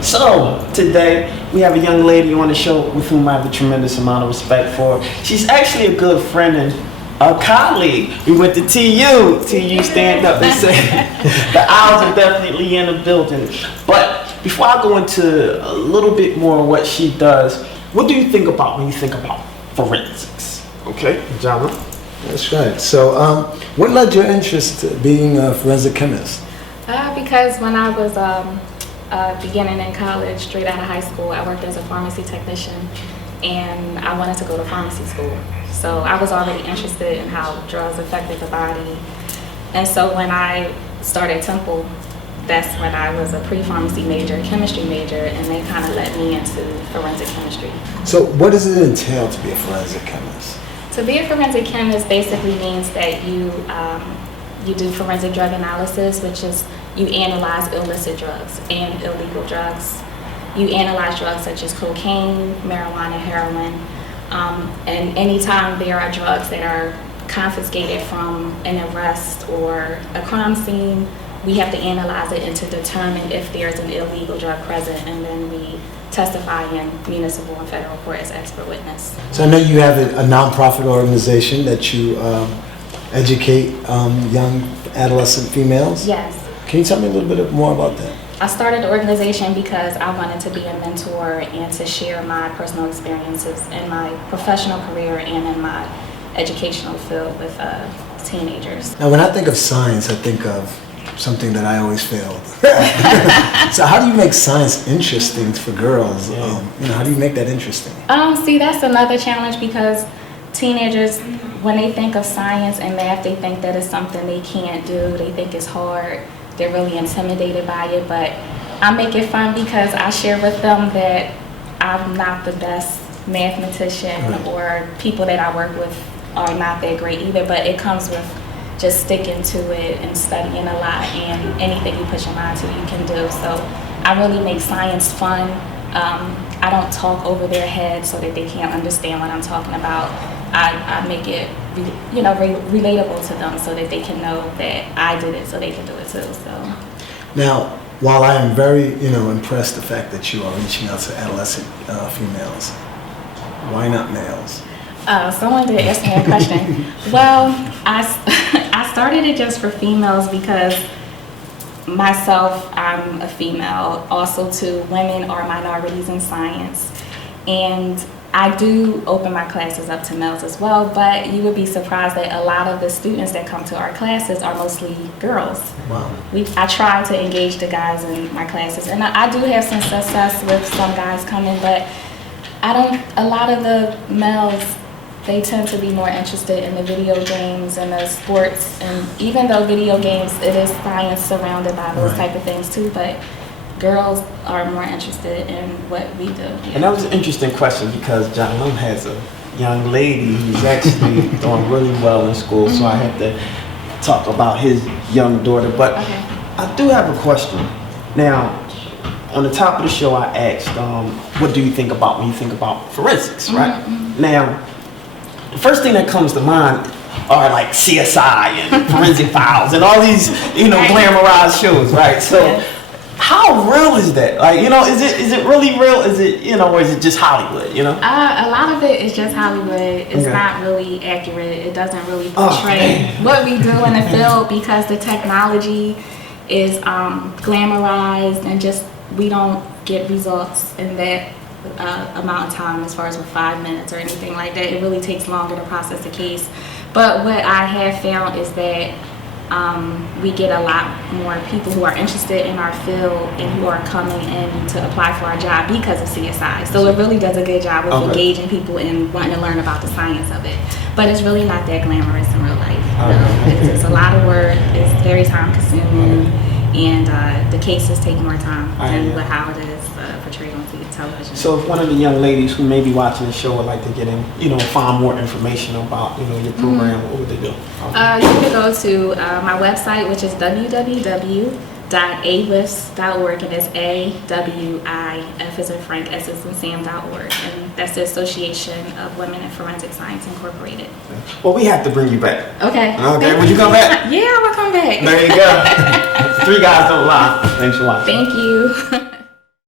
So, today we have a young lady on the show with whom I have a tremendous amount of respect for. She's actually a good friend and a colleague. We went to TU stand up and say the owls are definitely in the building. But before I go into a little bit more of what she does, what do you think about when you think about forensics? Okay, Jana? That's right. So, what led your interest to being a forensic chemist? Because when I was beginning in college, straight out of high school, I worked as a pharmacy technician, and I wanted to go to pharmacy school. So I was already interested in how drugs affected the body. And so when I started Temple, that's when I was a pre-pharmacy major, chemistry major, and they kind of led me into forensic chemistry. So what does it entail to be a forensic chemist? To be a forensic chemist basically means that you do forensic drug analysis, which is you analyze illicit drugs and illegal drugs. You analyze drugs such as cocaine, marijuana, heroin, and anytime there are drugs that are confiscated from an arrest or a crime scene, we have to analyze it and to determine if there's an illegal drug present, and then we testify in municipal and federal court as expert witness. So I know you have a nonprofit organization that you educate young adolescent females. Yes. Can you tell me a little bit more about that? I started the organization because I wanted to be a mentor and to share my personal experiences in my professional career and in my educational field with teenagers. Now, when I think of science, I think of something that I always failed. So how do you make science interesting for girls? How do you make that interesting? See, that's another challenge because teenagers, when they think of science and math, they think that it's something they can't do. They think it's hard. They're really intimidated by it, but I make it fun because I share with them that I'm not the best mathematician, or people that I work with are not that great either, but it comes with just sticking to it and studying a lot, and anything you put your mind to, you can do. So I really make science fun. I don't talk over their heads so that they can't understand what I'm talking about. I make it, relatable to them so that they can know that I did it, so they can do it too. So. Now, while I am very, impressed the fact that you are reaching out to adolescent females, why not males? Someone did ask me a question. Well, I started it just for females because myself, I'm a female. Also, too, women are minorities in science, and I do open my classes up to males as well, but you would be surprised that a lot of the students that come to our classes are mostly girls. Wow. I try to engage the guys in my classes, and I do have some success with some guys coming, but a lot of the males, they tend to be more interested in the video games and the sports, and even though video games, it is science surrounded by those type of things too, but girls are more interested in what we do. And that was an interesting question because John Lum has a young lady who's actually doing really well in school, so I have to talk about his young daughter. But I do have a question. Now, on the top of the show, I asked, what do you think about when you think about forensics, right? Now, the first thing that comes to mind are like CSI and Forensic Files and all these, glamorized shows, right? So. How real is that? Like, is it really real? Is it, or is it just Hollywood, A lot of it is just Hollywood. It's not really accurate. It doesn't really portray what we do in the field because the technology is glamorized, and just we don't get results in that amount of time as far as with 5 minutes or anything like that. It really takes longer to process the case. But what I have found is that we get a lot more people who are interested in our field and who are coming in to apply for our job because of CSI. So it really does a good job of engaging people and wanting to learn about the science of it. But it's really not that glamorous in real life. It's a lot of work. It's very time consuming, and the cases take more time than how it is portrayed on television. So if one of the young ladies who may be watching the show would like to get in, find more information about, your program, what would they do? You can go to my website, which is www.awifs.org, and it's AWIF as in Frank, S as in Sam.org, and that's the Association of Women in Forensic Science Incorporated. Well, we have to bring you back. Okay. Okay, would you come back? Yeah, I will come back. There you go. 3 guys don't lie. Thanks for watching. Thank you.